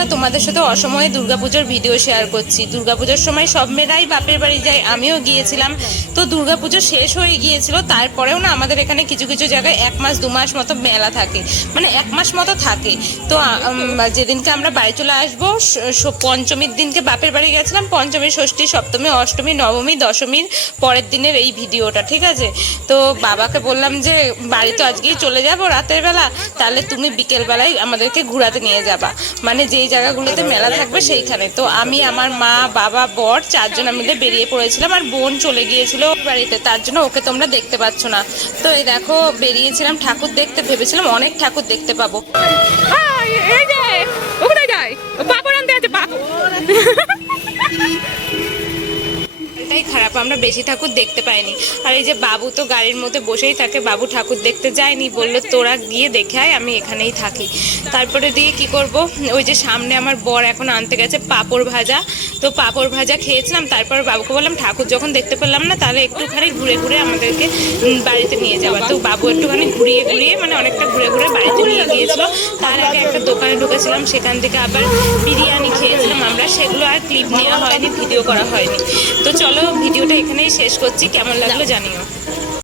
বন্ধুরা, তোমাদের সাথে অসময়ে দুর্গাপূজার ভিডিও শেয়ার করছি। দুর্গাপূজার সময় সব মেয়েরাই বাপের বাড়ি যায়, আমিও গিয়েছিলাম। তো দুর্গাপুজো শেষ হয়ে গিয়েছিল, তারপরেও না আমাদের এখানে কিছু কিছু জায়গায় 1 মাস 2 মাস মতো মেলা থাকে, মানে 1 মাস মতো থাকে। তো যেদিনকে আমরা বাড়ি চলে আসবো, পঞ্চমীর দিনকে বাপের বাড়ি গেছিলাম। পঞ্চমী, ষষ্ঠী, সপ্তমী, অষ্টমী, নবমী, দশমীর পরের দিনের এই ভিডিওটা, ঠিক আছে? তো বাবাকে বললাম যে বাড়ি তো আজকেই চলে যাব রাতের বেলা, তাহলে তুমি বিকেলবেলায় আমাদেরকে ঘোরাতে নিয়ে যাবা, মানে যেই জায়গাগুলোতে মেলা থাকবে সেইখানে। তো আমি, আমার মা, বাবা, বর 4 জনা মিলে বেরিয়ে পড়েছিলাম। আর বোন চলে গিয়েছিল বাড়িতে, তার জন্য ওকে তোমরা দেখতে পাচ্ছ না। তো এই দেখো, বেরিয়েছিলাম ঠাকুর দেখতে, ভেবেছিলাম অনেক ঠাকুর দেখতে পাবো। এটাই খারাপ, আমরা বেশি ঠাকুর দেখতে পাইনি। আর এই যে বাবু তো গাড়ির মধ্যে বসেই থাকে, বাবু ঠাকুর দেখতে যায়নি, বললো তোরা গিয়ে দেখে আয়, আমি এখানেই থাকি। তারপরে দিয়ে কি করব, ওই যে সামনে আমার বর এখন আনতে গেছে পাঁপড় ভাজা। তো পাঁপড় ভাজা খেয়েছিলাম, তারপর বাবুকে বললাম ঠাকুর যখন দেখতে পেলাম না, তাহলে একটুখানি ঘুরে ঘুরে আমাদেরকে বাড়িতে নিয়ে যাওয়া। তো বাবু একটুখানি ঘুরিয়ে ঘুরিয়ে, মানে অনেকটা ঘুরে ঘুরে বাড়িতে নিয়ে গিয়েছিল। তার আগে একটা দোকানে ঢুকেছিলাম, সেখান থেকে আবার বিরিয়ানি খেয়েছিলাম আমরা, সেগুলো আর ক্লিপ নেওয়া হয়নি, ভিডিও করা হয়নি। তো চলো, ভিডিওটা এখানেই শেষ করছি, কেমন লাগলো জানিও।